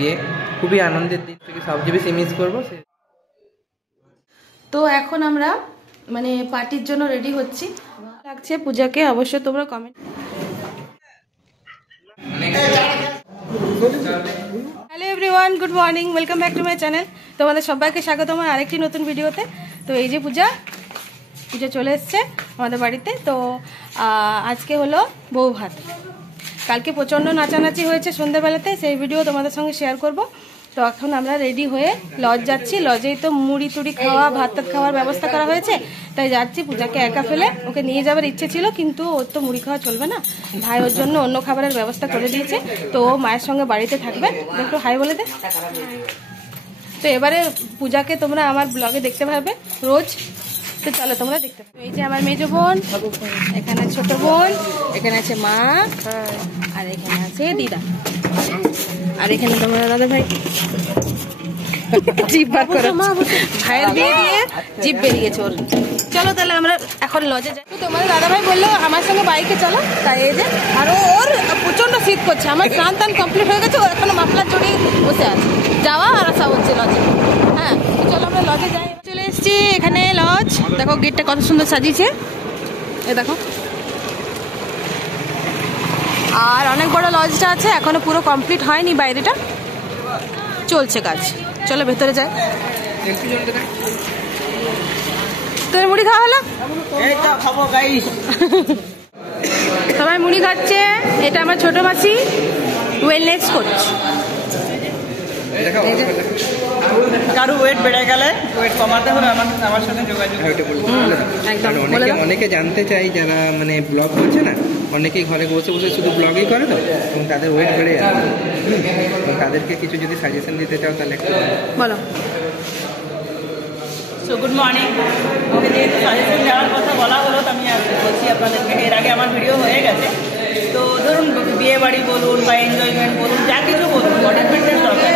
বিয়ে, খুবই আনন্দের দিন, থেকে সবচেয়ে বেশি মিস করবো। তো এখন আমরা মানে পার্টির জন্য রেডি হচ্ছি। লাগছে পূজাকে অবশ্যই তোমরা comment. Hello everyone, good morning, welcome back to my channel. তোমাদের সবাইকে স্বাগত আমার আরেকটি নতুন ভিডিওতে। তো এই যে পূজা চলে এসছে আমাদের বাড়িতে। তো আজকে হলো বউ ভাত। কালকে প্রচণ্ড নাচানাচি হয়েছে সন্ধ্যাবেলাতে, সেই ভিডিও তোমাদের সঙ্গে শেয়ার করব। তো এখন আমরা রেডি হয়ে লজ যাচ্ছি। লজেই তো মুড়ি টুড়ি খাওয়া, ভাত টাত খাওয়ার ব্যবস্থা করা হয়েছে, তাই যাচ্ছি। পূজাকে একা ফেলে ওকে নিয়ে যাওয়ার ইচ্ছে ছিল, কিন্তু ওর তো মুড়ি খাওয়া চলবে না, ভাই ওর জন্য অন্য খাবারের ব্যবস্থা করে দিয়েছে। তো ও মায়ের সঙ্গে বাড়িতে থাকবে। একটু হাই বলে দে। তো এবারে পূজাকে তোমরা আমার ব্লগে দেখতে পারবে রোজ। তো চলো তোমরা দেখতে পাবে। এই যে আমার মেজো বোন, এখানে ছোট বোন, এখানে আছে মা, আর এখানে আছে দিদা, আর এখানে তোমার দাদা ভাই। জিভ বার করে ভাইয়ের বিয়ে দিয়ে জিভ বেরিয়েছে ওর। চলো তাহলে আমরা এখন লজে যাই। তোমার দাদা ভাই বললো আমার সঙ্গে বাইকে চলো, তাই এই যে। আর ওর প্রচন্ড শীত করছে। আমার স্নান টান কমপ্লিট হয়ে গেছে, ও এখনো মাফলার জড়িয়ে বসে আছে। যাওয়া আর আসা হচ্ছে লজে। হ্যাঁ চলো আমরা লজে যাই। চলে এসছি এখানে লজ। দেখো গেটটা কত সুন্দর সাজিয়েছে, এ দেখো। আর অনেক বড় লজটা আছে, এখনো পুরো কমপ্লিট হয়নি, বাইরেটা চলছে কাজ। চলো ভেতরে যাই। তোর মুড়ি খাওয়া হলো? সবাই মুড়ি খাচ্ছে। এটা আমার ছোট মাসি ওয়েলনেস কোচ। কারো ওয়েট বেড়ে গেলে ওয়েট কমাতে হলে আমার সাথে যোগাযোগ। অনেকে জানতে চাই যারা মানে ব্লগ করছে না, অনেকেই ঘরে বসে বসে শুধু ব্লগই করে তো, এবং তাদের ওয়েট বেড়ে যাবে। তাদেরকে কিছু যদি সাজেশন দিতে চাও তাহলে একটু বলো। So good morning. ওকে যেহেতু সাজেশন দেওয়ার কথা বলা হলো, তো আমি বলছি আপনাদেরকে। এর আগে আমার ভিডিও হয়ে গেছে। তো ধরুন বিয়ে বাড়ি বলুন বা এনজয়মেন্ট বলুন, যা কিছু বলুন, বডি ফিটনেস দরকার।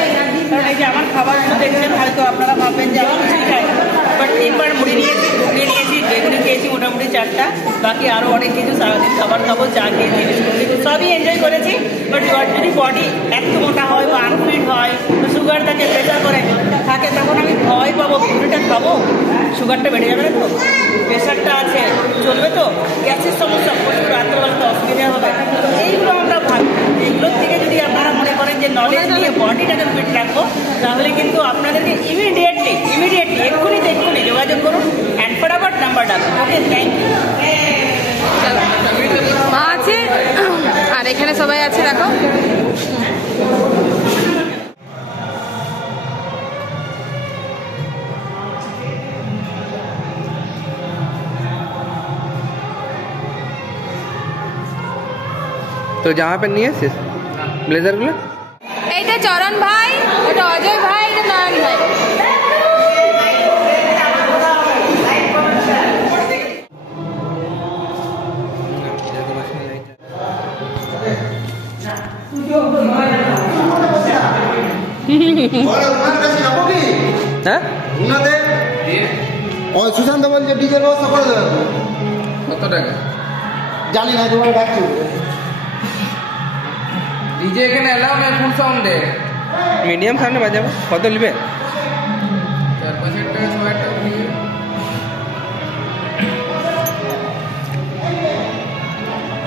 কারণ এই যে আমার খাবারগুলো দেখছেন, হয়তো আপনারা ভাববেন যে আমি কিছুই খাই, বাট তিনবার মুড়ি নিয়েছি, ঘুগনি নিয়েছি, বেগুনি খেয়েছি মোটামুটি 4টা, বাকি আরও অনেক কিছু সারাদিন খাবার খাবো, চা খেয়েছি, সবই এনজয় করেছি। বাট যদি বডি এত মোটা হয় বা আনফিট হয়, সুগার থাকে, প্রেশার করে থাকে, তখন আমি ভয় পাবো মুড়িটা খাবো, সুগারটা বেড়ে যাবে না তো, প্রেশারটা আছে চলবে তো, গ্যাসের সমস্যা, প্রচুর রাত্রেবেলা তো অসুবিধা হবে। তো এইগুলো আমরা ভাবি। এইগুলোর থেকে যদি আপনারা মনে করেন যে নলেজ নিয়ে বডিটাকে ফিট রাখবো, তাহলে কিন্তু আপনাদেরকে ইমিডিয়েটলি এক্ষুনি যোগাযোগ করুন অ্যান্ড ফটাফট নাম্বার ডাকুন। ওকে, থ্যাংক ইউ। মা আছে আর এখানে সবাই আছে, দেখো। তো জামা প্যান্ট নিয়ে এসছিস, ব্লেজারগুলো? এইটা চরণ ভাই, ওটা অজয় ভাই, এটা নয়ন ভাই। হ্যাঁ সুশান্ত বলছে ডিজেল ব্যবস্থা করে দেবে। কত টাকা জানি না, তোমার ডাকছি। ডিজে এখানে এলাও না, ফুল সাউন্ডে মিডিয়াম সাউন্ডে বাজাবো। কত নেবে? 4-5 টাকা 6 টাকা।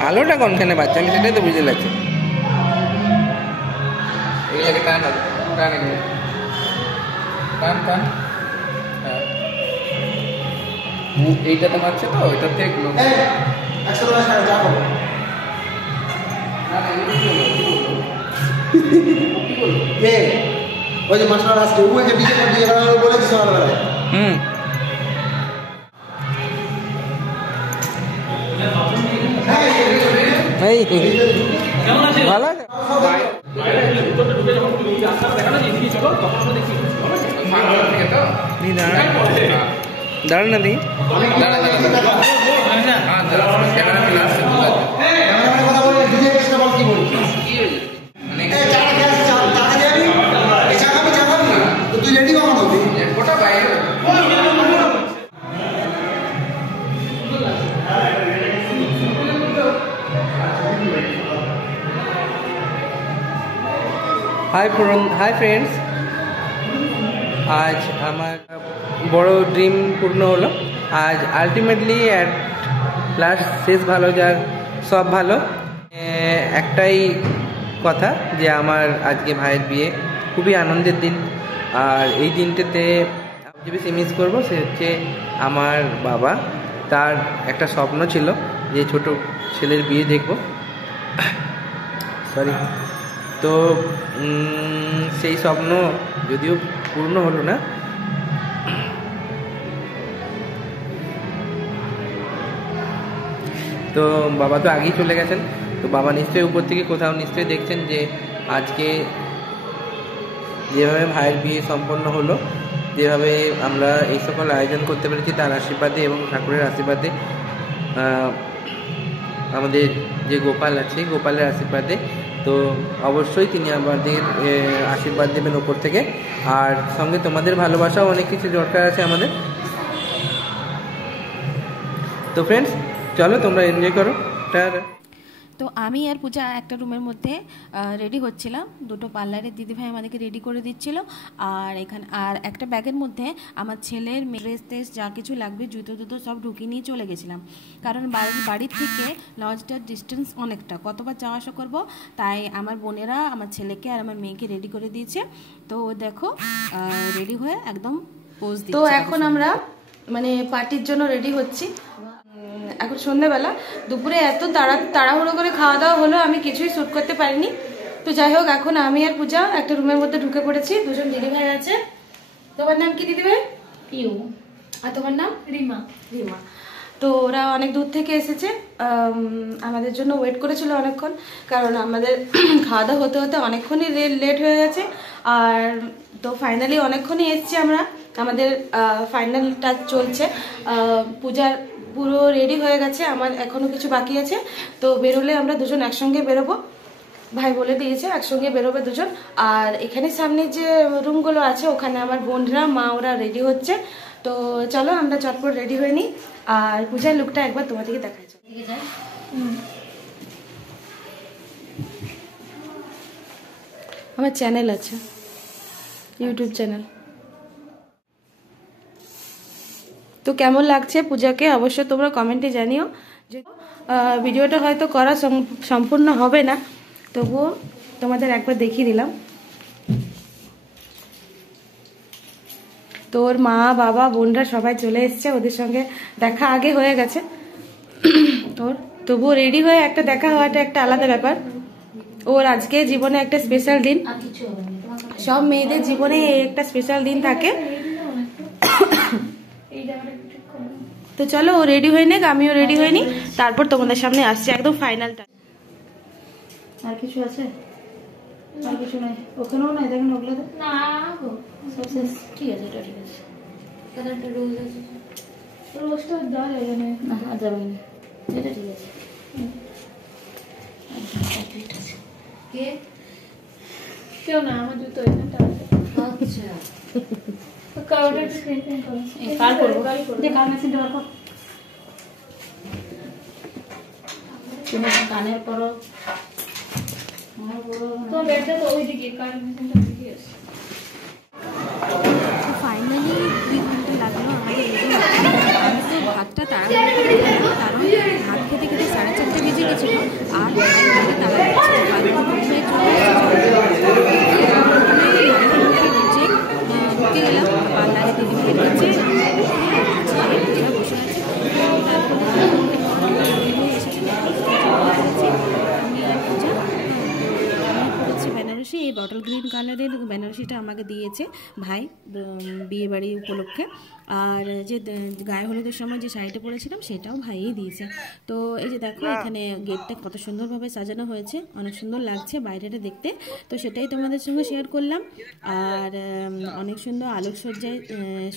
আলোটা কোনখানে বাচ্চা, আমি সেটাই তো বুঝতে লাগছে। এগুলোকে টান টান টান টান। এইটা তো মারছে তো, ওইটার থেকে এগুলো ওই যে মাস্টার আসছে, ও বলছে ডিজে বলেছি সকালবেলায়। ভালো আছে। দাঁড়ান না, দেখি তুই রেডি কখন হবি? হাই ফ্রেন্ডস, আজ আমার বড় ড্রিম পূর্ণ হলো। আজ আলটিমেটলি অ্যাট লাস্ট শেষ ভালো যার সব ভালো। একটাই কথা যে আমার আজকে ভাইয়ের বিয়ে, খুবই আনন্দের দিন। আর এই দিনটাতে যে বেশি মিস করবো সে হচ্ছে আমার বাবা। তার একটা স্বপ্ন ছিল যে ছোট ছেলের বিয়ে দেখব, সরি। তো সেই স্বপ্ন যদিও পূর্ণ হলো না, তো বাবা তো আগেই চলে গেছেন। তো বাবা নিশ্চয়ই উপর থেকে কোথাও নিশ্চয়ই দেখছেন যে আজকে যেভাবে ভাইয়ের বিয়ে সম্পন্ন হলো, যেভাবে আমরা এই সকল আয়োজন করতে পেরেছি তার আশীর্বাদে এবং ঠাকুরের আশীর্বাদে, আমাদের যে গোপাল আছে গোপালের আশীর্বাদে। তো অবশ্যই তিনি আমাদের আশীর্বাদ দেবেন ওপর থেকে। আর সঙ্গে তোমাদের ভালোবাসাও অনেক কিছু দরকার আছে আমাদের। তো ফ্রেন্ডস, চলো তোমরা এনজয় করো। তো আমি আর পূজা একটা রুমের মধ্যে রেডি হচ্ছিলাম। দুটো পার্লারের দিদিভাই আমাদেরকে রেডি করে দিচ্ছিল। আর এখানে আর একটা ব্যাগের মধ্যে আমার ছেলের ড্রেস টেস যা কিছু লাগবে, জুতো সব ঢুকিয়ে নিয়ে চলে গেছিলাম। কারণ বাড়ির থেকে লজটার ডিস্টেন্স অনেকটা, কতবার যাওয়া আসা করবো। তাই আমার বোনেরা আমার ছেলেকে আর আমার মেয়েকে রেডি করে দিয়েছে। তো দেখো রেডি হয়ে একদম পোজ দিচ্ছে। তো এখন আমরা মানে পার্টির জন্য রেডি হচ্ছি। এখন সন্ধ্যাবেলা, দুপুরে এত তাড়াহুড়ো করে খাওয়া দাওয়া হলো, আমি কিছুই শ্যুট করতে পারিনি। তো যাই হোক, এখন আমি আর পূজা একটা রুমের মধ্যে ঢুকে পড়েছি। দুজন দিদিভাই আছে। তোমার নাম কি দিদিভাই? পিউ। আর তোমার নাম? রিমা। রিমা। তো ওরা অনেক দূর থেকে এসেছে, আমাদের জন্য ওয়েট করেছিল অনেকক্ষণ। কারণ আমাদের খাওয়া দাওয়া হতে হতে অনেকক্ষণই লেট হয়ে গেছে। আর তো ফাইনালি অনেকক্ষণই এসছি আমরা, আমাদের ফাইনাল টাচ চলছে। পূজার পুরো রেডি হয়ে গেছে, আমার এখনো কিছু বাকি আছে। তো বেরোলে আমরা দুজন একসঙ্গে বেরোবো, ভাই বলে দিয়েছে একসঙ্গে বেরোবে দুজন। আর এখানে সামনে যে রুমগুলো আছে ওখানে আমার বোনরা মা ওরা রেডি হচ্ছে। তো চলো আমরা চটপট রেডি হয়ে নিই। আর পূজার লুকটা একবার তোমাদেরকে দেখাই। আমার চ্যানেল আছে, ইউটিউব চ্যানেল। তো কেমন লাগছে পূজাকে অবশ্যই তোমরা কমেন্টে জানিও। যে ভিডিওটা হয়তো করা সম্পূর্ণ হবে না, তবুও তোমাদের একবার দেখিয়ে দিলাম। তোর মা বাবা বোনরা সবাই চলে এসছে, ওদের সঙ্গে দেখা আগে হয়ে গেছে ওর। তবুও রেডি হয়ে একটা দেখা হওয়াটা একটা আলাদা ব্যাপার। ওর আজকে জীবনে একটা স্পেশাল দিন, সব মেয়েদের জীবনে একটা স্পেশাল দিন থাকে। তো চলো ও রেডি হয়ে নেক, আমিও রেডি হয়ে নি, তারপর তোমাদের সামনে আসছে একদম ফাইনালটা। আর কিছু আছে? আর কিছু নাই, ওখানেও নাই, দেখেন ওগুলো না সব শেষ। ঠিক আছে, এটা ঠিক আছে। একটা রোজ আছে, রোজটা দেওয়া যাবে না, আর যাবে না, এটা ঠিক আছে। কে কেউ না, আমার জুতো এখানটা আছে। আচ্ছা কাল করবো, যে কাল মেশিনটা বার কর। তুমি কানের করো, তো বেডটা তো ওইদিকে, কাল মেশিনটা ওইদিকে আছে। ফাইনালি 2 ঘন্টা লাগলো আমাদের রেডি হতে। আমি তো ভাতটা তাড়াহুড়ো করে খেলাম, কারণ ভাত খেতে খেতে 4:30 বেজে গেছিলো। আর তারা ঢুকে গেলাম পার্লারে দিদিভাইয়ের কাছে, বসে আছে। বেনারসি, এই বটল গ্রিন কালারের বেনারসিটা আমাকে দিয়েছে ভাই বিয়ে বাড়ি উপলক্ষে। আর যে গায়ে হলুদের সময় যে শাড়িটা পরেছিলাম সেটাও ভাইই দিয়েছে। তো এই যে দেখো এখানে গেটটা কত সুন্দরভাবে সাজানো হয়েছে, অনেক সুন্দর লাগছে বাইরেটা দেখতে। তো সেটাই তোমাদের সঙ্গে শেয়ার করলাম। আর অনেক সুন্দর আলোকসজ্জায়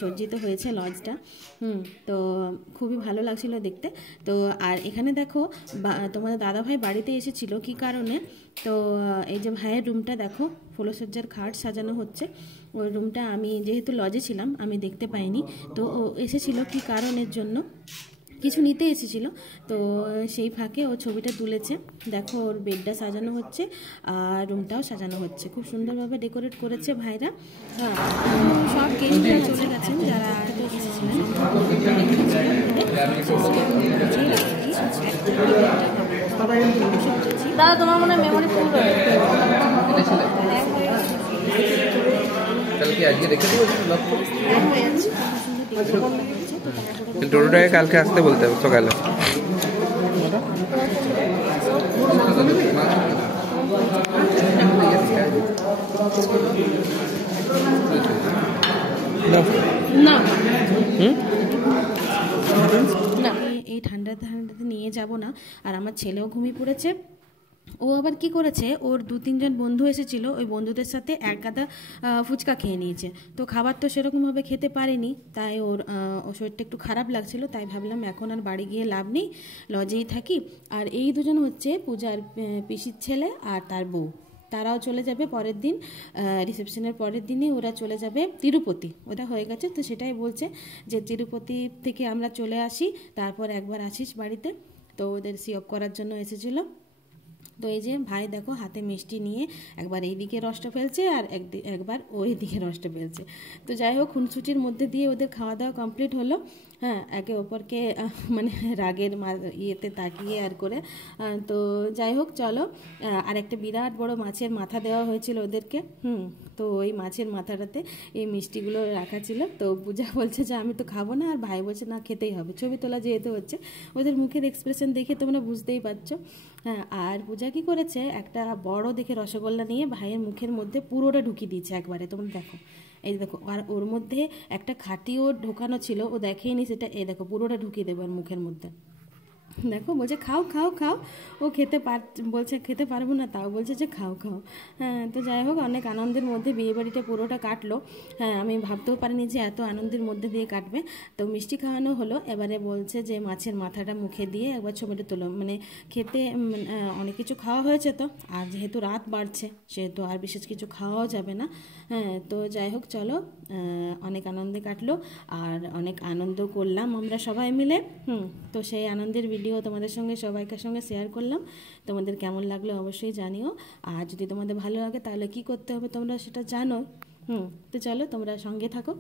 সজ্জিত হয়েছে লজটা। তো খুবই ভালো লাগছিল দেখতে। তো আর এখানে দেখো তোমাদের দাদাভাই বাড়িতে এসেছিল কি কারণে, তো এই যে ভাইয়ের রুমটা দেখো ফুলসজ্জার খাট সাজানো হচ্ছে। ওই রুমটা আমি যেহেতু লজে ছিলাম আমি দেখতে পাইনি, তো ও এসেছিল কি কারণের জন্য কিছু নিতে এসেছিল, তো সেই ফাঁকে ও ছবিটা তুলেছে। দেখো ওর বেডটা সাজানো হচ্ছে আর রুমটাও সাজানো হচ্ছে, খুব সুন্দরভাবে ডেকোরেট করেছে ভাইরা। হ্যাঁ, সব গেস্টরা চলে গেছেন যারা এসেছিলেন। দাদা তোমার মনে হয় মেমোরি ফুল হয়ে গেছে। তাহলে কি আজকে রেখে দেবো টোটোটাকে কালকে আসতে বলতে হবে সকালে। না এই ঠান্ডাতে নিয়ে যাব না। আর আমার ছেলেও ঘুমিয়ে পড়েছে। ও আবার কি করেছে, ওর 2-3 জন বন্ধু এসেছিল, ওই বন্ধুদের সাথে এক গাদা ফুচকা খেয়ে নিয়েছে। তো খাবার তো সেরকমভাবে খেতে পারেনি, তাই ওর শরীরটা একটু খারাপ লাগছিল। তাই ভাবলাম এখন আর বাড়ি গিয়ে লাভ নেই, লজেই থাকি। আর এই দুজন হচ্ছে পূজার পিসির ছেলে আর তার বউ। তারাও চলে যাবে পরের দিন, রিসেপশনের পরের দিনে ওরা চলে যাবে তিরুপতি। ওটা হয়ে গেছে, তো সেটাই বলছে যে তিরুপতি থেকে আমরা চলে আসি, তারপর একবার আসিস বাড়িতে। তো ওদের সিওপ করার জন্য এসেছিলো। তো এই যে ভাই দেখো হাতে মিষ্টি নিয়ে একবার এই দিকে রসটা ফেলছে আর একবার ওই দিকে রসটা ফেলছে। তো যাই হোক, খুনসুটির মধ্যে দিয়ে ওদের খাওয়া দাওয়া কমপ্লিট হলো। হ্যাঁ, একে অপরকে মানে রাগের ইয়েতে তাকিয়ে আর করে। তো যাই হোক চলো, আর একটা বিরাট বড় মাছের মাথা দেওয়া হয়েছিল ওদেরকে। তো ওই মাছের মাথাটাতে এই মিষ্টিগুলো রাখা ছিল। তো পূজা বলছে যে আমি তো খাবো না, আর ভাই বলছে না খেতেই হবে। ছবি তোলা যেহেতু হচ্ছে, ওদের মুখের এক্সপ্রেশন দেখে তোমরা বুঝতেই পারছো। হ্যাঁ, আর পূজা কি করেছে, একটা বড় দেখে রসগোল্লা নিয়ে ভাইয়ের মুখের মধ্যে পুরোটা ঢুকিয়ে দিয়েছে একবারে। তোমরা দেখো, এই দেখো, আর ওর মধ্যে একটা খাটিও ঢোকানো ছিল, ও দেখেইনি সেটা। এই দেখো, পুরোটা ঢুকিয়ে দেবো আর মুখের মধ্যে। দেখো বলছে খাও খাও খাও, ও বলছে খেতে পারবো না, তাও বলছে যে খাও খাও। হ্যাঁ, তো যাই হোক, অনেক আনন্দের মধ্যে বিয়েবাড়িটা পুরোটা কাটলো। হ্যাঁ, আমি ভাবতেও পারিনি যে এত আনন্দের মধ্যে দিয়ে কাটবে। তো মিষ্টি খাওয়ানো হলো, এবারে বলছে যে মাছের মাথাটা মুখে দিয়ে একবার ছবিটা তোলো। মানে খেতে অনেক কিছু খাওয়া হয়েছে, তো আর যেহেতু রাত বাড়ছে সেহেতু আর বিশেষ কিছু খাওয়াও যাবে না। হ্যাঁ, তো যাই হোক চলো, অনেক আনন্দে কাটলো আর অনেক আনন্দ করলাম আমরা সবাই মিলে। তো সেই আনন্দের ভিডিও তোমাদের সঙ্গে সবাইকার সঙ্গে শেয়ার করলাম। তোমাদের কেমন লাগলো অবশ্যই জানিও। আর যদি তোমাদের ভালো লাগে তাহলে কি করতে হবে তোমরা সেটা জানো। তো চলো, তোমরা সঙ্গে থাকো।